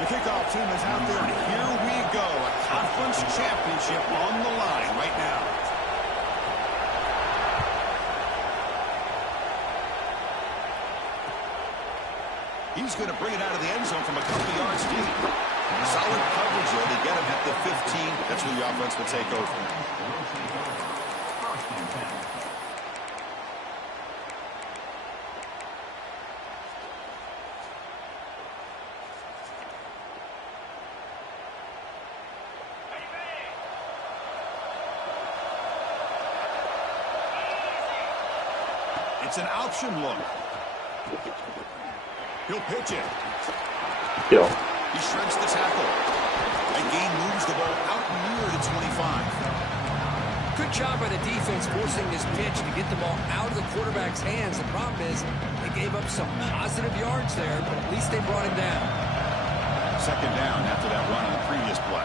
The kickoff team is out there, and here we go. A conference championship on the line right now. He's going to bring it out of the end zone from a couple yards deep. Solid coverage there. They get him at the 15. That's where the offense will take over. It's an option look. He'll pitch it. Yeah. He shreds the tackle. And Gain moves the ball out near the 25. Good job by the defense forcing this pitch to get the ball out of the quarterback's hands. The problem is they gave up some positive yards there, but at least they brought him down. Second down after that run on the previous play.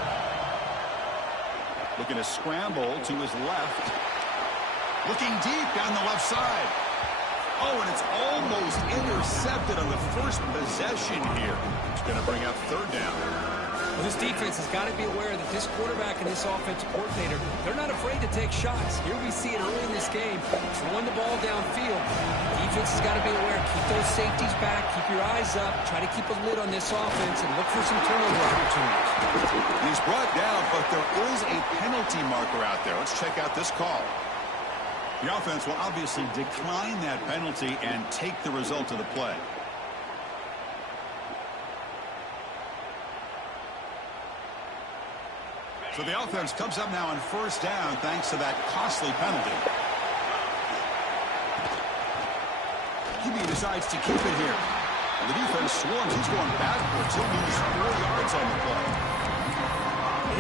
Looking to scramble to his left. Looking deep down the left side. Oh, and it's almost intercepted on the first possession here. It's going to bring up third down. Well, this defense has got to be aware that this quarterback and this offensive coordinator, they're not afraid to take shots. Here we see it early in this game, throwing the ball downfield. The defense has got to be aware. Keep those safeties back. Keep your eyes up. Try to keep a lid on this offense and look for some turnover opportunities. He's brought down, but there is a penalty marker out there. Let's check out this call. The offense will obviously decline that penalty and take the result of the play. So the offense comes up now on first down thanks to that costly penalty. QB decides to keep it here. And the defense swarms. He's going backwards. He'll lose 4 yards on the play.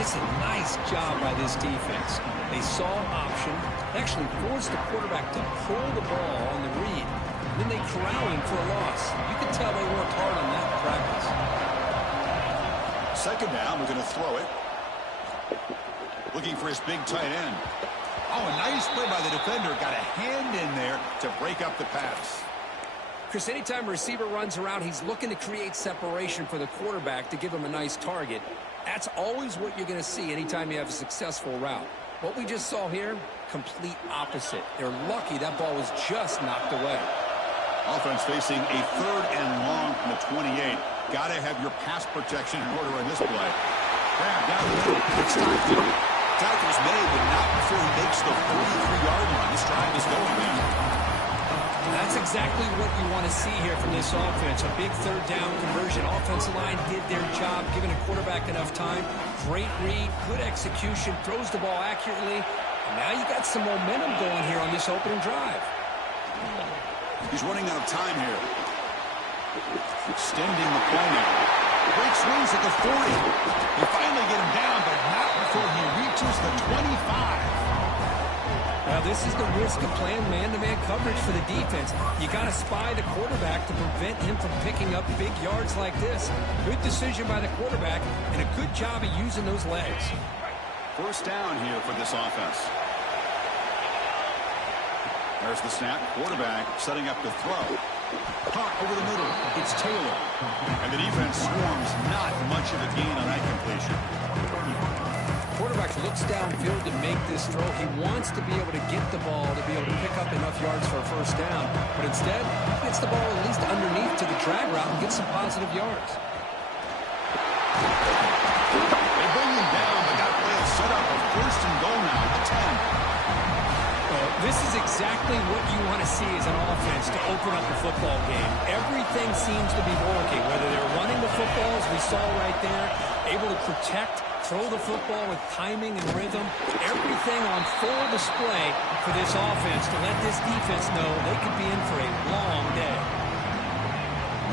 It's a nice job by this defense. They saw an option, actually forced the quarterback to pull the ball on the read. And then they corral him for a loss. You can tell they worked hard on that in practice. Second down, we're going to throw it. Looking for his big tight end. Oh, a nice play by the defender. Got a hand in there to break up the pass. Chris, anytime a receiver runs around, he's looking to create separation for the quarterback to give him a nice target. That's always what you're going to see anytime you have a successful route. What we just saw here, complete opposite. They're lucky that ball was just knocked away. Offense facing a third and long from the 28. Got to have your pass protection in order in this play. Grab down the middle. It's Stockton. Tackle's made, but not before he makes the 43-yard line. This drive is going now. That's exactly what you want to see here from this offense. A big third down conversion. Offensive line did their job, giving a quarterback enough time. Great read, good execution, throws the ball accurately. And now you got some momentum going here on this opening drive. He's running out of time here. Extending the play now. Great swings at the 40. You finally get him down, but not before he reaches the 25. Now, this is the risk of playing man-to-man coverage for the defense. You got to spy the quarterback to prevent him from picking up big yards like this. Good decision by the quarterback, and a good job of using those legs. First down here for this offense. There's the snap. Quarterback setting up the throw. Caught over the middle. It's Taylor. And the defense swarms. Not much of a gain on that completion. Quarterback looks downfield to make this throw. He wants to be able to get the ball to be able to pick up enough yards for a first down. But instead, he gets the ball at least underneath to the drag route and gets some positive yards. They bring him down, but that play is set up a first and goal now at the 10. This is exactly what you want to see as an offense to open up the football game. Everything seems to be working, whether they're running the football, as we saw right there, able to protect, throw the football with timing and rhythm. Everything on full display for this offense to let this defense know they could be in for a long day.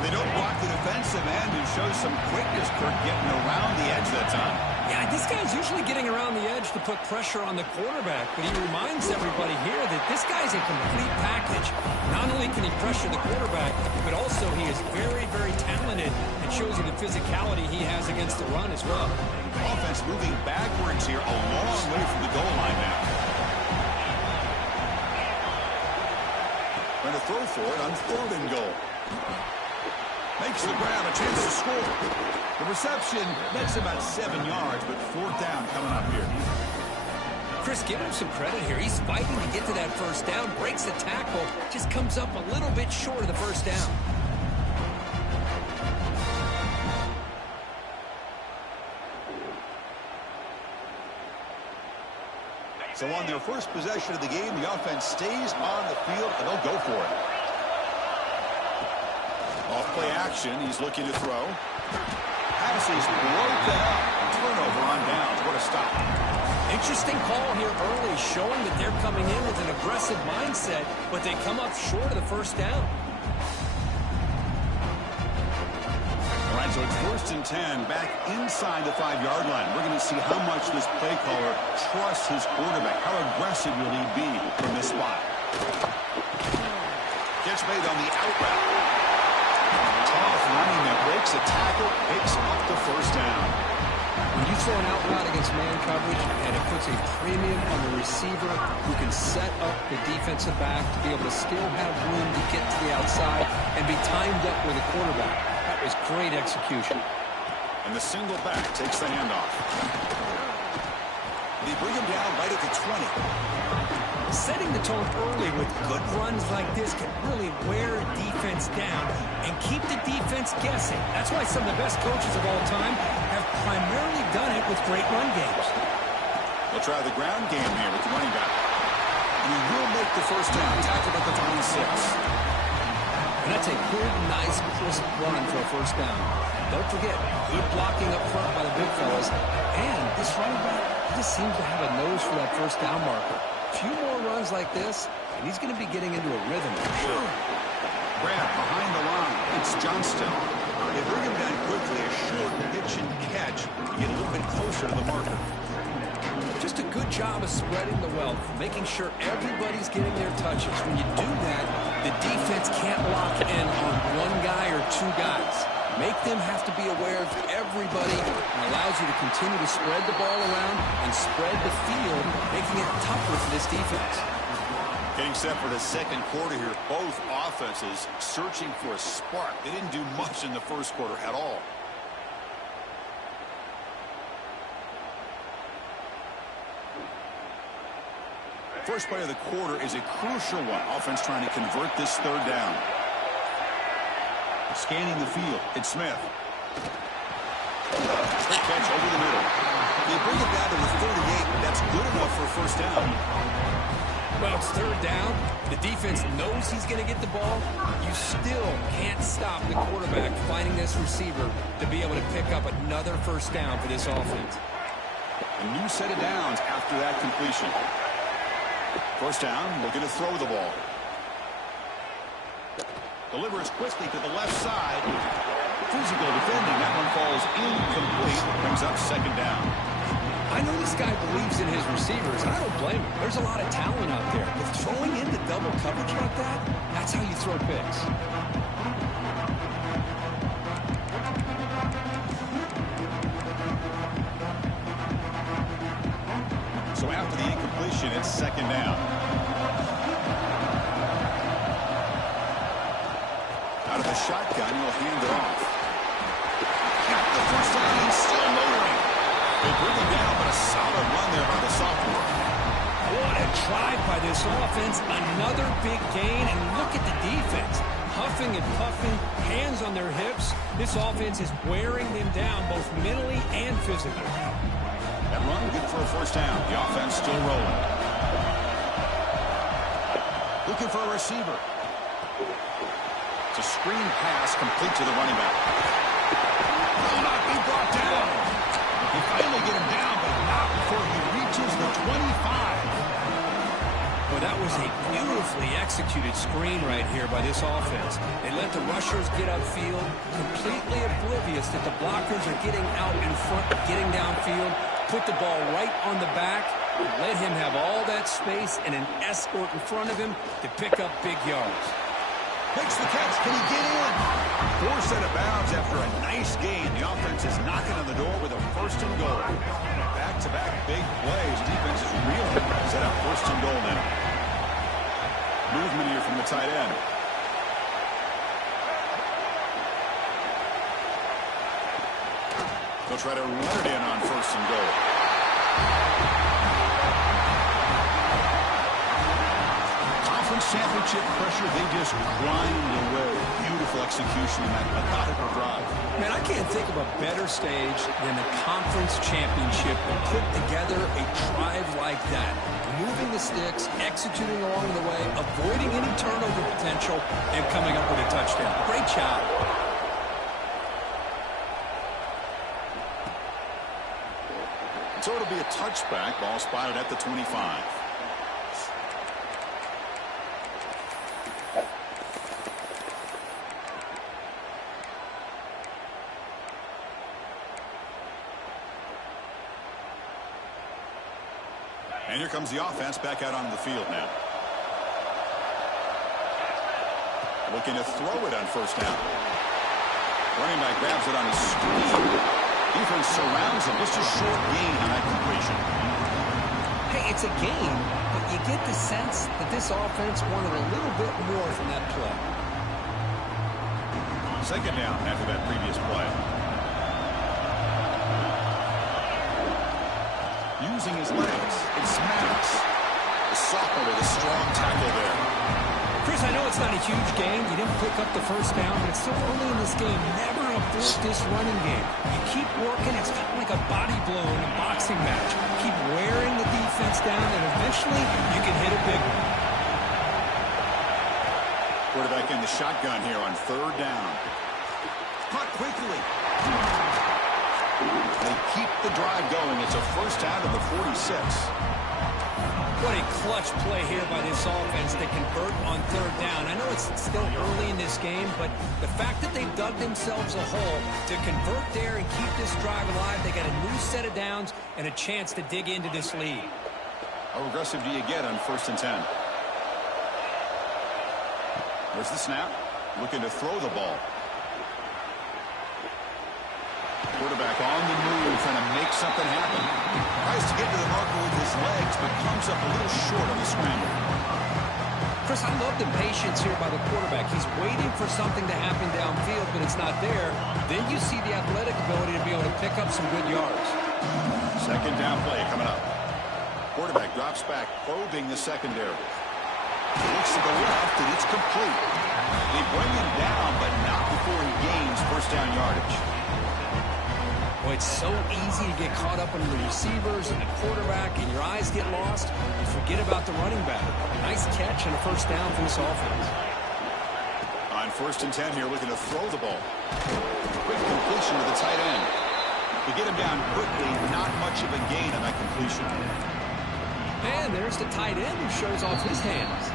They don't block the defensive end and show some quickness, Kirk, getting around the edge that time. Yeah, this guy's usually getting around the edge to put pressure on the quarterback, but he reminds everybody here that this guy's a complete package. Not only can he pressure the quarterback, but also he is very, very talented and shows you the physicality he has against the run as well. Offense moving backwards here, a long way from the goal line now. Trying to throw for it on third and goal. Makes the grab, a chance to score. The reception makes about 7 yards, but 4th down coming up here. Chris, give him some credit here. He's fighting to get to that first down, breaks the tackle, just comes up a little bit short of the first down. So on their first possession of the game, the offense stays on the field, and they'll go for it. Off play action, he's looking to throw. Passes broken up. Turnover on downs. What a stop. Interesting call here early, showing that they're coming in with an aggressive mindset, but they come up short of the first down. All right, so it's 1st and 10, back inside the 5-yard line. We're going to see how much this play caller trusts his quarterback. How aggressive will he be from this spot? Catch made on the out route. Tough running that breaks a tackle, picks up the first down. When you throw an out route against man coverage, and it puts a premium on the receiver who can set up the defensive back to be able to still have room to get to the outside and be timed up with the quarterback. That was great execution. And the single back takes the handoff. They bring him down right at the 20. Setting the tone early with good runs like this can really wear a defense down and keep the defense guessing. That's why some of the best coaches of all time have primarily done it with great run games. They'll try the ground game here with the running back. And he will make the first down, tackled at the 26. And that's a good, nice, crisp run for a first down. Don't forget, good blocking up front by the big fellas. And this running back, he just seems to have a nose for that first down marker. A few more runs like this, and he's going to be getting into a rhythm for sure. Grab behind the line. It's Johnston. They bring him down quickly. A short pitch and catch to get a little bit closer to the marker. Just a good job of spreading the wealth, making sure everybody's getting their touches. When you do that, the defense can't lock in on one guy or two guys. Make them have to be aware of everybody, and allows you to continue to spread the ball around and spread the field, making it tougher for this defense. Getting set for the second quarter here. Both offenses searching for a spark. They didn't do much in the first quarter at all. First play of the quarter is a crucial one. Offense trying to convert this 3rd down. Scanning the field, it's Smith. Quick catch over the middle. They bring it down to the 38. That's good enough for a first down. Well, it's 3rd down. The defense knows he's going to get the ball. You still can't stop the quarterback finding this receiver to be able to pick up another first down for this offense. A new set of downs after that completion. First down, looking to throw the ball. Delivers quickly to the left side. Physical defending. That one falls incomplete. Brings up 2nd down. I know this guy believes in his receivers, and I don't blame him. There's a lot of talent out there. But throwing into double coverage like that, that's how you throw picks. So after the incompletion, it's 2nd down. Out of the shotgun, he'll hand it off. Got the first down and still motoring. They bring him down, but a solid run there by the sophomore. What a drive by this offense. Another big gain, and look at the defense. Huffing and puffing, hands on their hips. This offense is wearing them down both mentally and physically. That run good for a first down. The offense still rolling. Looking for a receiver. It's a screen pass complete to the running back. Will not be brought down. They finally get him down, but not before he reaches the 25. Well, that was a beautifully executed screen right here by this offense. They let the rushers get upfield, completely oblivious that the blockers are getting out in front, getting downfield, put the ball right on the back, let him have all that space and an escort in front of him to pick up big yards. Makes the catch. Can he get in? 4 set of bounds after a nice gain. The offense is knocking on the door with a 1st and goal. Back-to-back big plays. Defense is really set up 1st and goal now. Movement here from the tight end. They'll try to run it in on 1st and goal. Conference championship pressure, they just grind away. Beautiful execution in that methodical drive. Man, I can't think of a better stage than the conference championship to put together a drive like that. Moving the sticks, executing along the way, avoiding any turnover potential, and coming up with a touchdown. Great job. So it'll be a touchback. Ball spotted at the 25. And here comes the offense back out onto the field now. Looking to throw it on 1st down. Running back grabs it on a screen. Defense surrounds him. Just a short gain on that completion. Hey, it's a gain, but you get the sense that this offense wanted a little bit more from that play. 2nd down after that previous play. Using his legs, it's Maddox. The sophomore with a strong tackle there. Chris, I know it's not a huge gain. You didn't pick up the 1st down, but it's so early in this game. Never abort this running game. You keep working. It's kind of like a body blow in a boxing match. Keep wearing the defense down, and eventually you can hit a big one. Quarterback in the shotgun here on 3rd down. Caught quickly. They keep the drive going. It's a 1st down to the 46. What a clutch play here by this offense to convert on 3rd down. I know it's still early in this game, but the fact that they've dug themselves a hole to convert there and keep this drive alive, they got a new set of downs and a chance to dig into this lead. How aggressive do you get on 1st and 10? There's the snap. Looking to throw the ball. Quarterback on the move, trying to make something happen. Tries to get to the marker with his legs, but comes up a little short on the scramble. Chris, I love the patience here by the quarterback. He's waiting for something to happen downfield, but it's not there. Then you see the athletic ability to be able to pick up some good yards. 2nd down play coming up. Quarterback drops back, probing the secondary. Looks to the left, and it's complete. They bring him down, but not before he gains 1st down yardage. Boy, it's so easy to get caught up in the receivers and the quarterback, and your eyes get lost. You forget about the running back. Nice catch and a 1st down for this offense. On 1st and 10 here, looking to throw the ball. Quick completion to the tight end. To get him down quickly, not much of a gain on that completion. And there's the tight end who shows off his hands.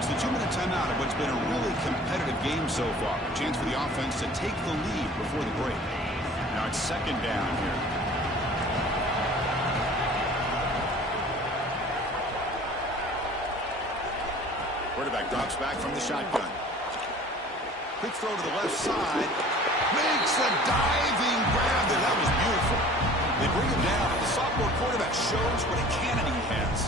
It's the 2-minute timeout of what's been a really competitive game so far. A chance for the offense to take the lead before the break. Now it's 2nd down here. Quarterback drops back from the shotgun. Quick throw to the left side. Makes a diving grab there. That was beautiful. They bring him down. The sophomore quarterback shows what a cannon he has.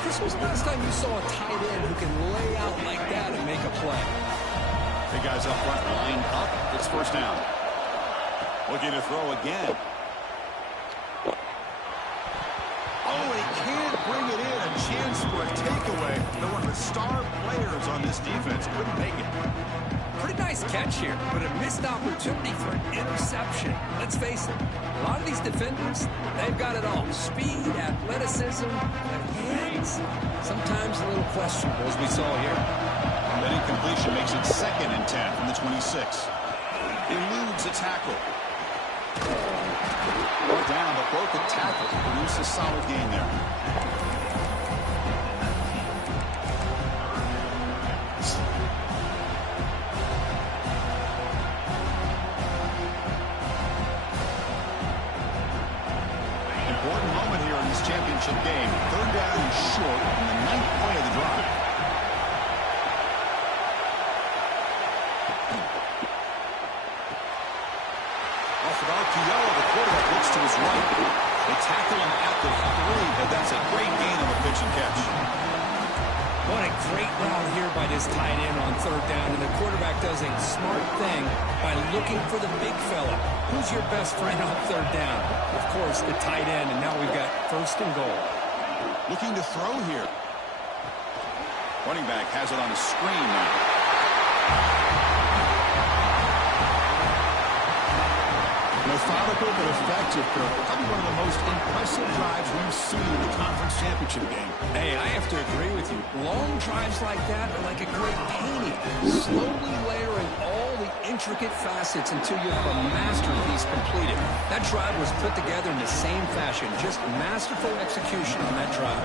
Chris, when was the last time you saw a tight end who can lay out like that and make a play? The guys up front lined up. It's 1st down. Looking to throw again. Oh, he can't bring it in. A chance for a takeaway. But one of the star players on this defense couldn't make it. Pretty nice catch here, but a missed opportunity for an interception. Let's face it, a lot of these defenders, they've got it all. Speed, athleticism, but hands, sometimes a little questionable, as we saw here. And then incompletion makes it 2nd and 10 from the 26. Eludes a tackle. Brought down, but broke a tackle to produce a solid gain there. Important moment here in this championship game. 3rd down and short on the 9th play of the drive. The quarterback looks to his right. They tackle him at the 3, but that's a great gain on the pitch and catch. What a great route here by this tight end on third down, and the quarterback does a smart thing by looking for the big fella. Who's your best friend on third down? Of course, the tight end, and now we've got first and goal. Looking to throw here. Running back has it on the screen now. Methodical but effective, Kirk. Probably one of the most impressive drives we've seen in the conference championship game. Hey, I have to agree with you. Long drives like that are like a great painting. Slowly layering all the intricate facets until you have a masterpiece completed. That drive was put together in the same fashion. Just masterful execution on that drive.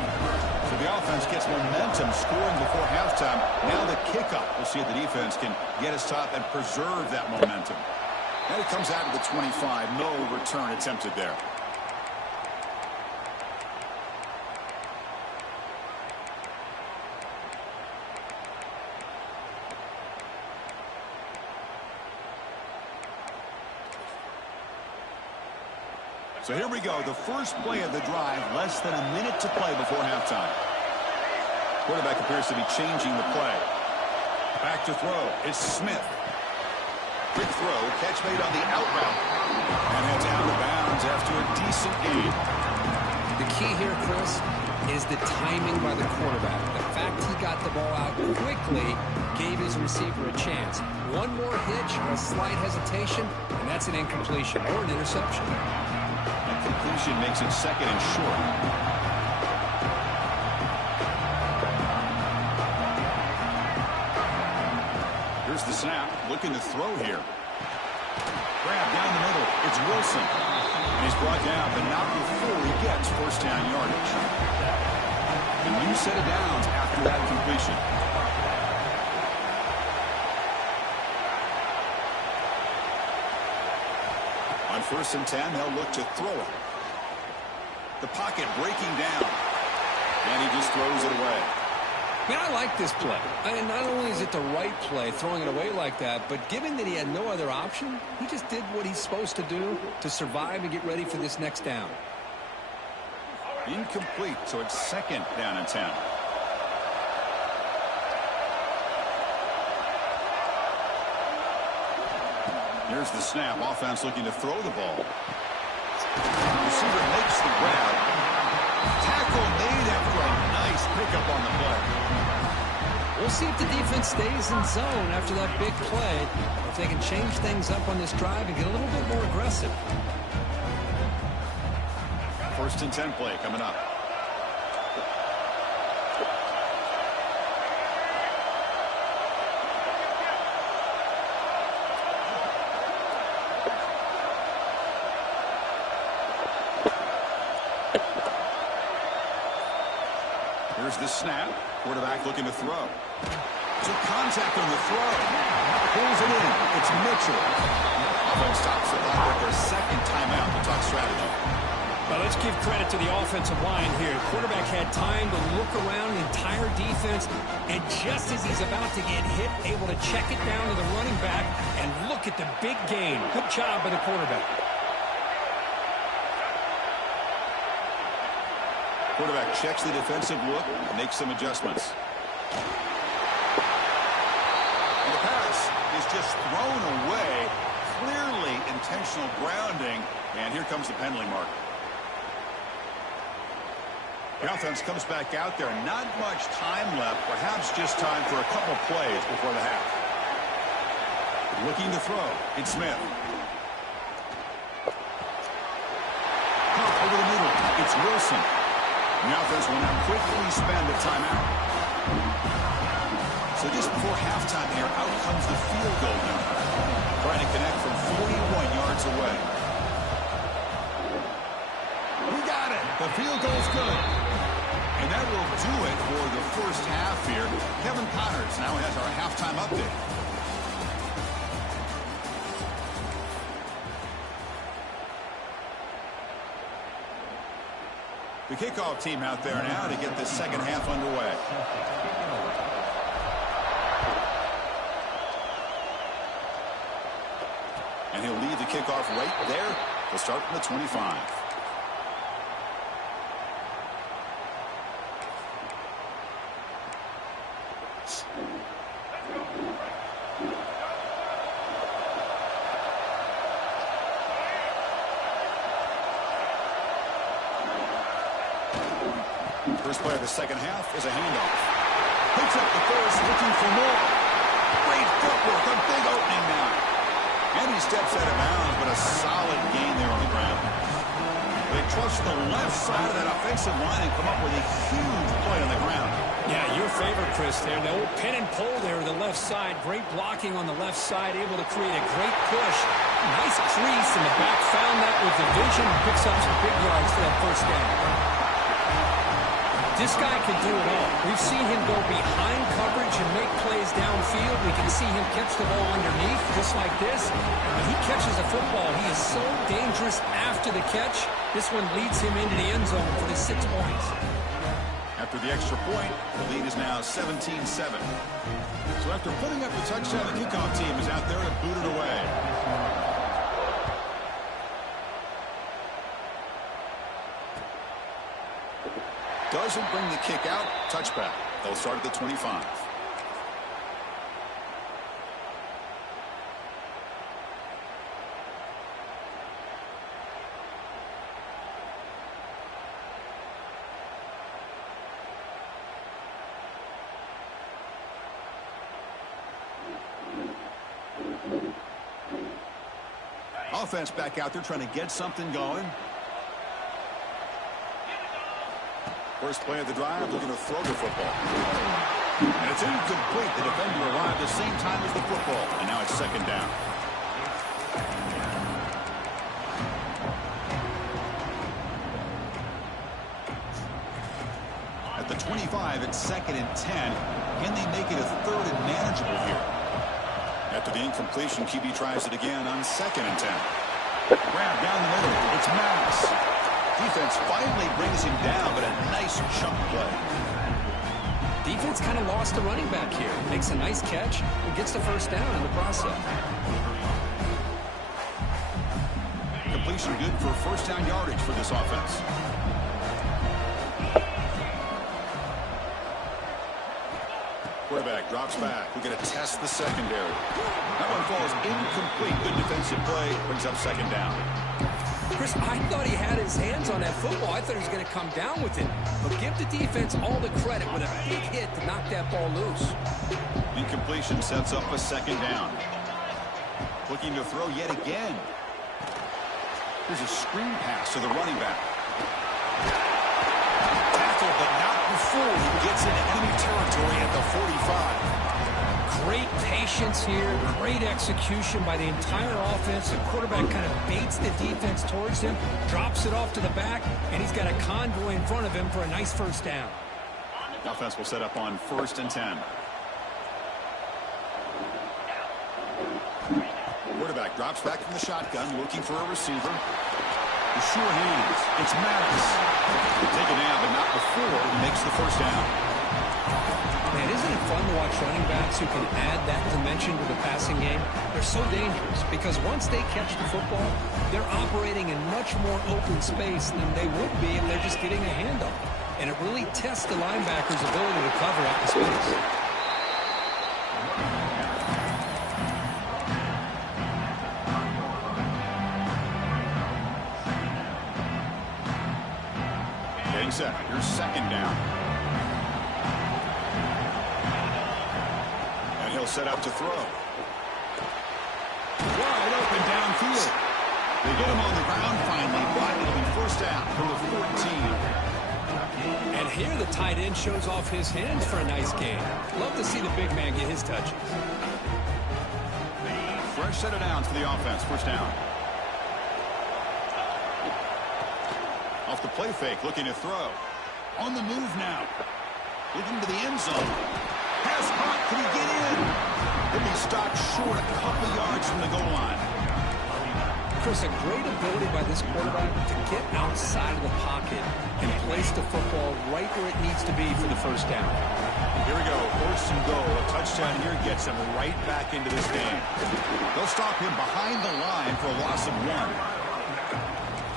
So the offense gets momentum scoring before halftime. Now the kickoff. We'll see if the defense can get a stop and preserve that momentum. And it comes out of the 25. No return attempted there. So here we go. The first play of the drive. Less than a minute to play before halftime. Quarterback appears to be changing the play. Back to throw. It's Smith. Quick throw, catch made on the out route. And heads out of bounds after a decent gain. The key here, Chris, is the timing by the quarterback. The fact he got the ball out quickly gave his receiver a chance. One more hitch or a slight hesitation, and that's an incompletion or an interception. That completion makes it second and short. Here's the snap, looking to throw here. Grab down the middle. It's Wilson. And he's brought down, but not before he gets first down yardage. A new set of downs after that completion. On 1st and 10, they'll look to throw it. The pocket breaking down. And he just throws it away. Man, I like this play. And not only is it the right play, throwing it away like that, but given that he had no other option, he just did what he's supposed to do to survive and get ready for this next down. Incomplete, so it's second down and 10. Here's the snap. Offense looking to throw the ball. Receiver makes the grab. Tackle made after a nice pickup on the play. We'll see if the defense stays in zone after that big play. If they can change things up on this drive and get a little bit more aggressive. 1st and 10 play coming up. Here's the snap. Quarterback looking to throw. Took contact on the throw. Pulls it in. It's Mitchell. Offense stops the clock with their second timeout to talk strategy. Well, let's give credit to the offensive line here. Quarterback had time to look around the entire defense, and just as he's about to get hit, able to check it down to the running back, and look at the big gain. Good job by the quarterback. Quarterback checks the defensive look and makes some adjustments. And the pass is just thrown away. Clearly intentional grounding. And here comes the penalty mark. The offense comes back out there. Not much time left. Perhaps just time for a couple plays before the half. Looking to throw. It's Smith. Pump over the middle. It's Wilson. The offense will now quickly spend a timeout. So just before halftime here, out comes the field goal unit. Trying to connect from 41 yards away. We got it. The field goal's good. And that will do it for the first half here. Kevin Connors now has our halftime update. The kickoff team out there now to get this second half underway. And he'll leave the kickoff right there. He'll start from the 25. First play of the second half is a handoff. Picks up the first, looking for more. Great footwork, a big opening now. And he steps out of bounds, but a solid gain there on the ground. They trust the left side of that offensive line and come up with a huge play on the ground. Yeah, your favorite, Chris, there. The old pin and pull there on the left side. Great blocking on the left side, able to create a great push. Nice crease in the back. Found that with the vision and picks up some big yards for that first down. This guy can do it all. We've seen him go behind coverage and make plays downfield. We can see him catch the ball underneath, just like this. When he catches the football, he is so dangerous after the catch. This one leads him into the end zone for the 6 points. After the extra point, the lead is now 17-7. So after putting up the touchdown, the kickoff team is out there to boot it away. Doesn't bring the kick out. Touchback. They'll start at the 25. Offense back out there trying to get something going. First play of the drive, looking to throw the football. And it's incomplete. The defender arrived the same time as the football. And now it's second down. At the 25, it's 2nd and 10. Can they make it a 3rd and manageable here? After the incompletion, QB tries it again on 2nd and 10. Grab down the middle. It's Maddox. Defense finally brings him down, but a nice chunk play. Defense kind of lost the running back here. Makes a nice catch and gets the first down in the process. Completion good for first down yardage for this offense. Quarterback drops back. We're going to test the secondary. That one falls incomplete. Good defensive play. Brings up second down. Chris, I thought he had his hands on that football. I thought he was going to come down with it. But give the defense all the credit with a big hit to knock that ball loose. Incompletion sets up a second down. Looking to throw yet again. Here's a screen pass to the running back. Tackled, but not before he gets into enemy territory at the 45. Great patience here, great execution by the entire offense. The quarterback kind of baits the defense towards him, drops it off to the back, and he's got a convoy in front of him for a nice first down. The offense will set up on 1st and 10. Quarterback drops back from the shotgun, looking for a receiver. The sure hands. It's Maddox. Taken down, but not before he makes the first down. Man, isn't it fun to watch running backs who can add that dimension to the passing game? They're so dangerous because once they catch the football, they're operating in much more open space than they would be if they're just getting a handoff. And it really tests the linebacker's ability to cover out the space. Getting set. Here's second down. He'll set up to throw. Wide open downfield. They get him on the ground finally, but it'll be first down for the 14. And here the tight end shows off his hands for a nice gain. Love to see the big man get his touches. Fresh set of downs for the offense. First down. Off the play fake, looking to throw. On the move now. Looking to the end zone. Pass caught. Can he get in? He'll be stopped short a couple yards from the goal line. Chris, a great ability by this quarterback to get outside of the pocket and place the football right where it needs to be for the first down. Here we go. 1st and goal. A touchdown here gets him right back into this game. They'll stop him behind the line for a loss of 1.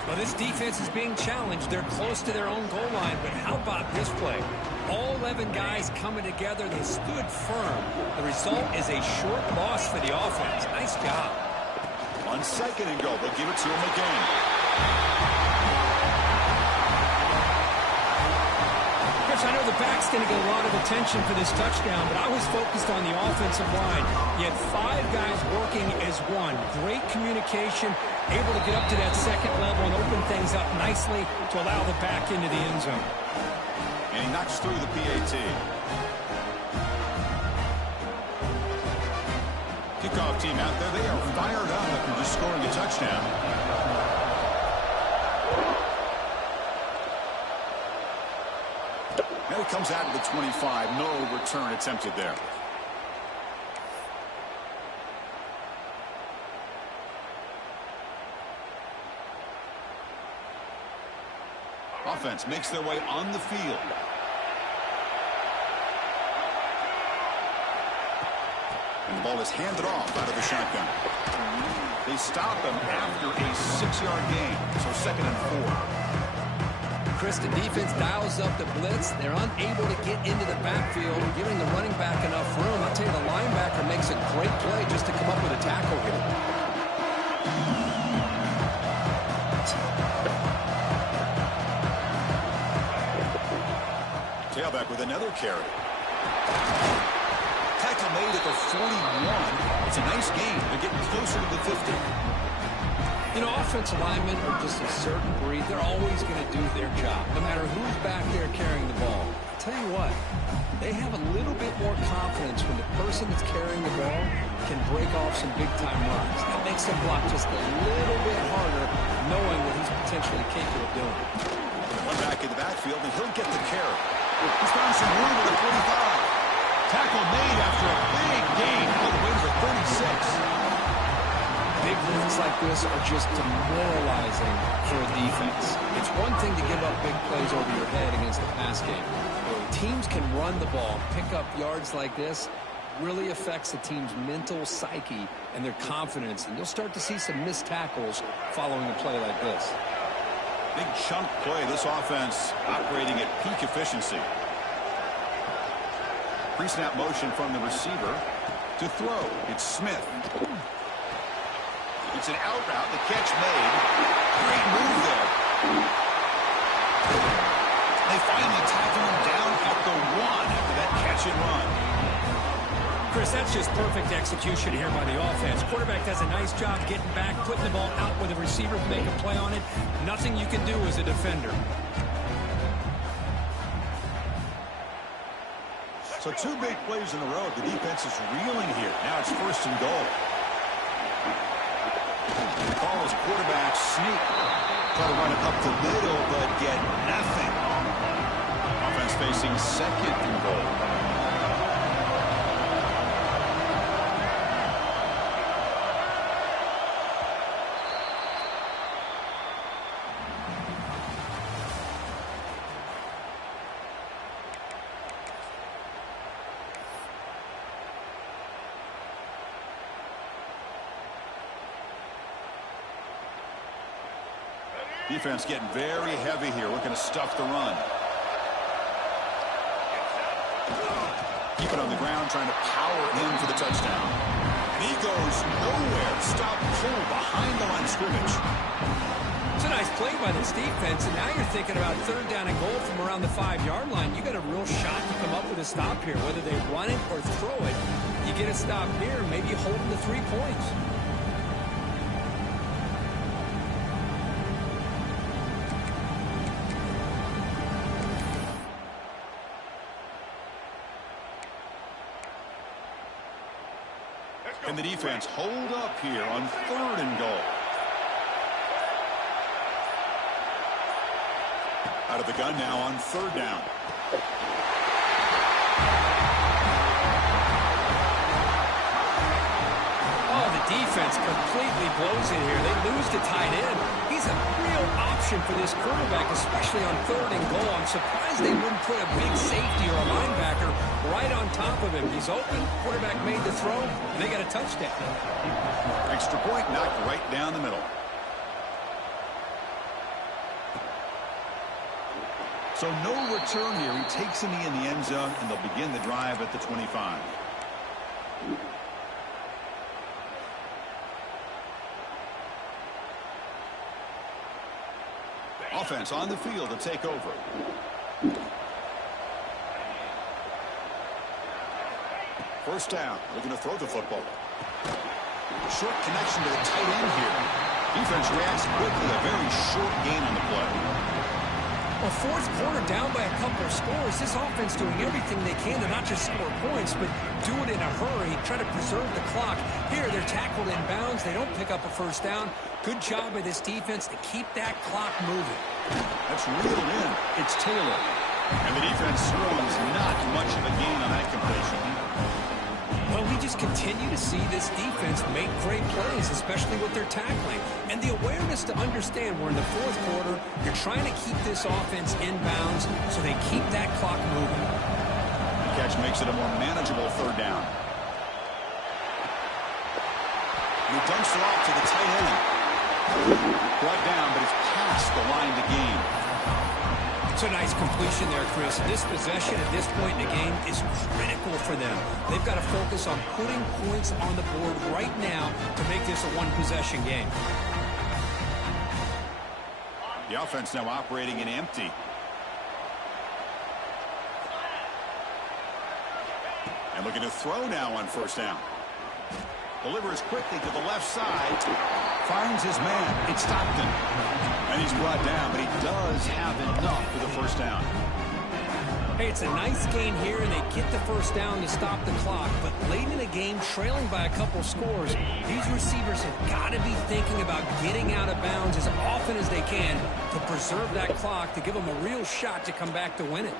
Well, this defense is being challenged. They're close to their own goal line, but how about this play? All 11 guys coming together. They stood firm. The result is a short loss for the offense. Nice job. On 2nd and goal, they'll give it to him again. Coach, I know the back's going to get a lot of attention for this touchdown, but I was focused on the offensive line. You had 5 guys working as one. Great communication, able to get up to that second level and open things up nicely to allow the back into the end zone. And he knocks through the PAT. Kickoff team out there, they are fired up after just scoring a touchdown. Now he comes out of the 25. No return attempted there. Offense makes their way on the field. And the ball is handed off out of the shotgun. They stop him after a 6-yard gain. So 2nd and 4. Chris, the defense dials up the blitz. They're unable to get into the backfield, giving the running back enough room. I'll tell you, the linebacker makes a great play just to come up with a tackle here. Tailback with another carry. Tackle made at the 41. It's a nice gain. They're getting closer to the 50. You know, offensive linemen are just a certain breed. They're always going to do their job, no matter who's back there carrying the ball. I'll tell you what, they have a little bit more confidence when the person that's carrying the ball can break off some big-time runs. That makes them block just a little bit harder, knowing what he's potentially capable of doing. One back in the backfield, and he'll get the carry. He's found some room at the 45. Tackle made after a big gain. All the way to the 36. Big lifts like this are just demoralizing for a defense. It's one thing to give up big plays over your head against the pass game. When teams can run the ball, pick up yards like this, really affects the team's mental psyche and their confidence. And you'll start to see some missed tackles following a play like this. Big chunk play. This offense operating at peak efficiency. Pre-snap motion from the receiver to throw. It's Smith. It's an out route. The catch made. Great move there. They finally tackle him down at the 1 after that catch and run. Chris, that's just perfect execution here by the offense. Quarterback does a nice job getting back, putting the ball out where the receiver can make a play on it. Nothing you can do as a defender. So 2 big plays in a row. The defense is reeling here. Now it's 1st and goal. The call is quarterback sneak. Try to run it up the middle, but get nothing. Offense facing 2nd and goal. Defense getting very heavy here, looking to stuff the run. Keep it on the ground, trying to power in for the touchdown. And he goes nowhere. Stop pull behind the line of scrimmage. It's a nice play by this defense, and now you're thinking about 3rd down and goal from around the 5-yard line. You got a real shot to come up with a stop here, whether they run it or throw it. You get a stop here, maybe holding the 3 points. And the defense hold up here on 3rd and goal. Out of the gun now on 3rd down. Oh, the defense completely blows it here. They lose to tight end. He's a real option for this quarterback, especially on 3rd and goal. I'm surprised they wouldn't put a big safety or a linebacker right on top of him. He's open. Quarterback made the throw, and they got a touchdown. Extra point knocked right down the middle. So no return here. He takes him in the end zone, and they'll begin the drive at the 25. Offense on the field to take over. First down, looking to throw the football. Short connection to the tight end here. Defense reacts quickly, a very short gain on the play. Well, fourth quarter down by a couple of scores. This offense doing everything they can to not just score points, but do it in a hurry, try to preserve the clock. Here, they're tackled in bounds. They don't pick up a first down. Good job by this defense to keep that clock moving. That's reeled in. It's Taylor. And the defense throws not much of a gain on that completion. Well, we just continue to see this defense make great plays, especially with their tackling. And the awareness to understand we're in the fourth quarter, you're trying to keep this offense in bounds so they keep that clock moving. The catch makes it a more manageable third down. He dumps it off to the tight end. Brought down, but it's past the line to gain. It's a nice completion there, Chris. This possession at this point in the game is critical for them. They've got to focus on putting points on the board right now to make this a one-possession game. The offense now operating in empty. And looking to throw now on first down. Delivers quickly to the left side. Finds his man. It's Stockton. And he's brought down, but he does have enough for the first down. Hey, it's a nice gain here, and they get the first down to stop the clock. But late in the game, trailing by a couple scores, these receivers have got to be thinking about getting out of bounds as often as they can to preserve that clock, to give them a real shot to come back to win it.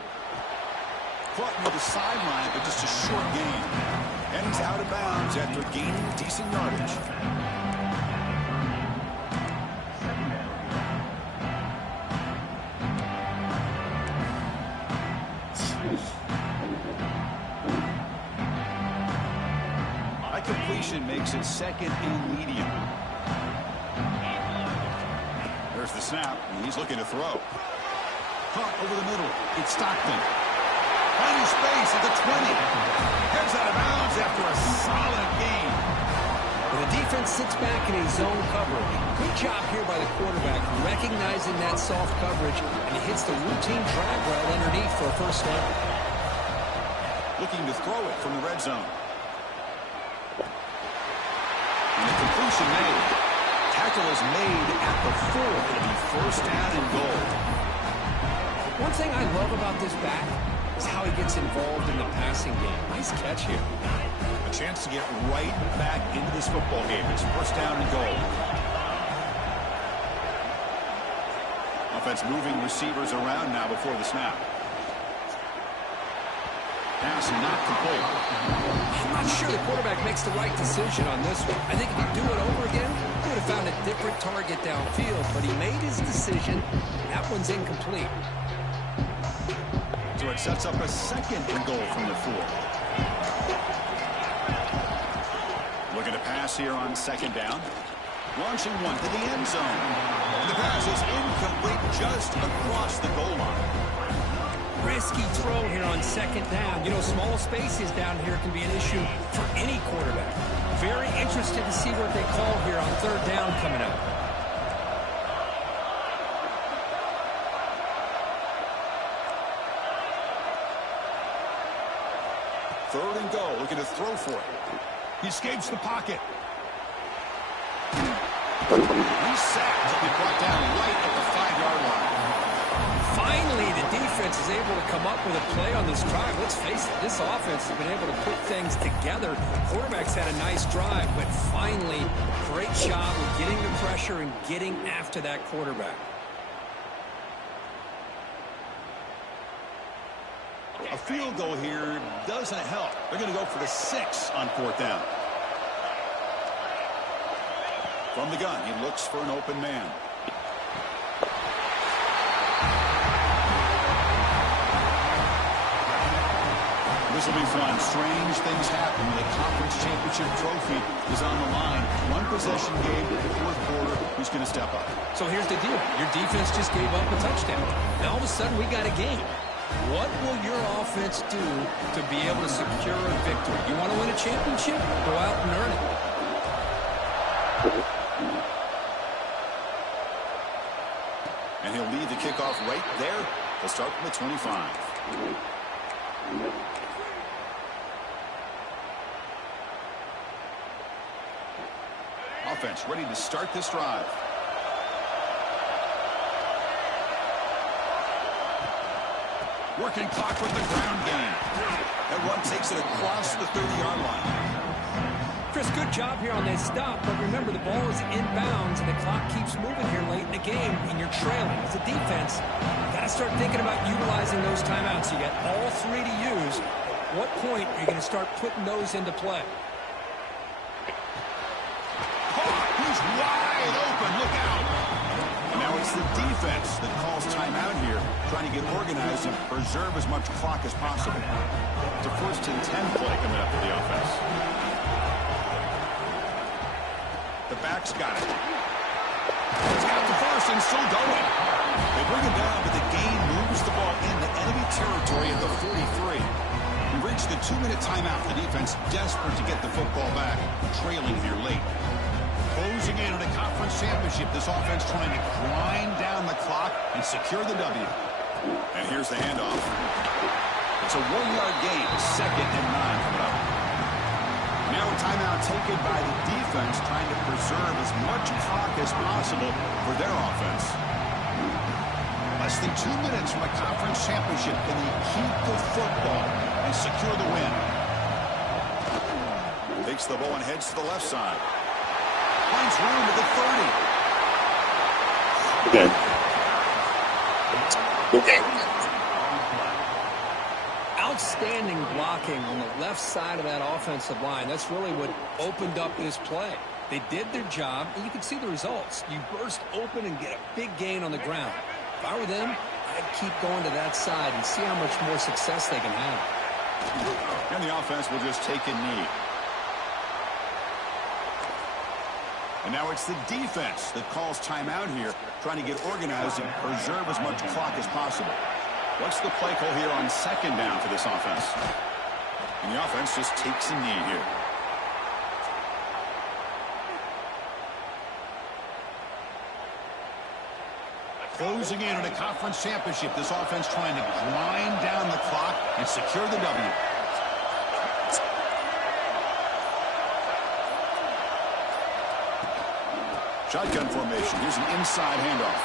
Caught near the sideline, but just a short gain. And he's out of bounds after gaining decent yardage. That completion makes it second and medium. There's the snap, and he's looking to throw. Hunt over the middle. It's Stockton. Finding space at the 20. Heads out of bounds after a solid gain. Well, the defense sits back in a zone coverage. Good job here by the quarterback, recognizing that soft coverage, and he hits the routine drag route underneath for a first down. Looking to throw it from the red zone. And the completion made. Tackle is made at the 4. It'll be first down and goal. One thing I love about this back is how he gets involved in the passing game. Nice catch here. A chance to get right back into this football game. It's first down and goal. Offense moving receivers around now before the snap. Pass not complete. I'm not sure the quarterback makes the right decision on this one. I think if you do it over again, he would have found a different target downfield, but he made his decision. That one's incomplete. So it sets up a second and goal from the 4. Looking to pass here on second down. Launching one to the end zone. And the pass is incomplete just across the goal line. Risky throw here on second down. You know, small spaces down here can be an issue for any quarterback. Very interested to see what they call here on third down coming up. Third and goal, looking to throw for it. He escapes the pocket. He's sacked and brought down right at the 5-yard line. Finally, the defense is able to come up with a play on this drive. Let's face it, this offense has been able to put things together. Quarterback's had a nice drive, but finally, great job of getting the pressure and getting after that quarterback. A field goal here doesn't help. They're going to go for the 6 on fourth down. From the gun, he looks for an open man. This will be fun. Strange things happen when the conference championship trophy is on the line. One possession game in the fourth quarter. Who's going to step up? So here's the deal. Your defense just gave up a touchdown. Now all of a sudden we got a game. What will your offense do to be able to secure a victory? You want to win a championship? Go out and earn it. And he'll lead the kickoff right there. He'll start from the 25. offense, ready to start this drive. Working clock with the ground game. That run takes it across the 30-yard line. Chris, good job here on that stop, but remember the ball is inbounds and the clock keeps moving here late in the game and you're trailing. As a defense, you got to start thinking about utilizing those timeouts. You got all three to use. At what point are you going to start putting those into play? He's wide open. Look out. And now it's the defense that calls timeout here, trying to get organized and preserve as much clock as possible. It's a 1st and 10 play coming up for the offense. The back's got it. It's got the first and still going. They bring him down, but the gain moves the ball into enemy territory at the 43. We reached the 2-minute timeout. The defense desperate to get the football back, trailing here late. Closing in on a conference championship, this offense trying to grind down the clock and secure the W. And here's the handoff. It's a 1-yard gain, 2nd and 9 coming up. Now a timeout taken by the defense, trying to preserve as much clock as possible for their offense. Less than 2 minutes from a conference championship. Can they keep the football and secure the win? Takes the ball and heads to the left side. Finds room at the 30. Okay. Outstanding blocking on the left side of that offensive line. That's really what opened up this play. They did their job, and you can see the results. You burst open and get a big gain on the ground. If I were them, I'd keep going to that side and see how much more success they can have. And the offense will just take a knee. And now it's the defense that calls timeout here, trying to get organized and preserve as much clock as possible. What's the play call here on 2nd down for this offense? And the offense just takes a knee here. Closing in on a conference championship, this offense trying to grind down the clock and secure the W. Shotgun formation. Here's an inside handoff.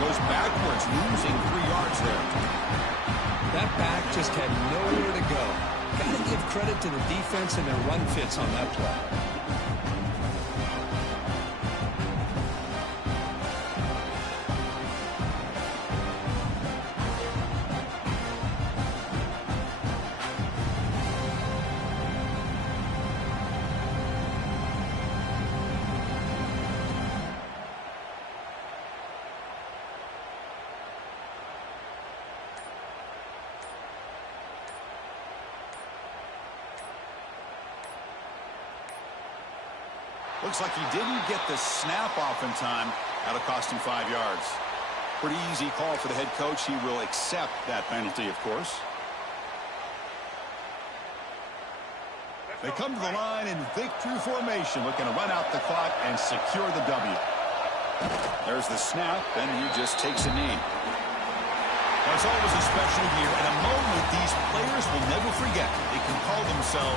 Goes backwards, losing 3 yards there. That back just had nowhere to go. Got to give credit to the defense and their run fits on that play. Looks like he didn't get the snap off in time. That'll cost him 5 yards. Pretty easy call for the head coach. He will accept that penalty, of course. They come to the line in victory formation, looking to run out the clock and secure the W. There's the snap, and he just takes a knee. Well, it's always a special year and a moment these players will never forget. They can call themselves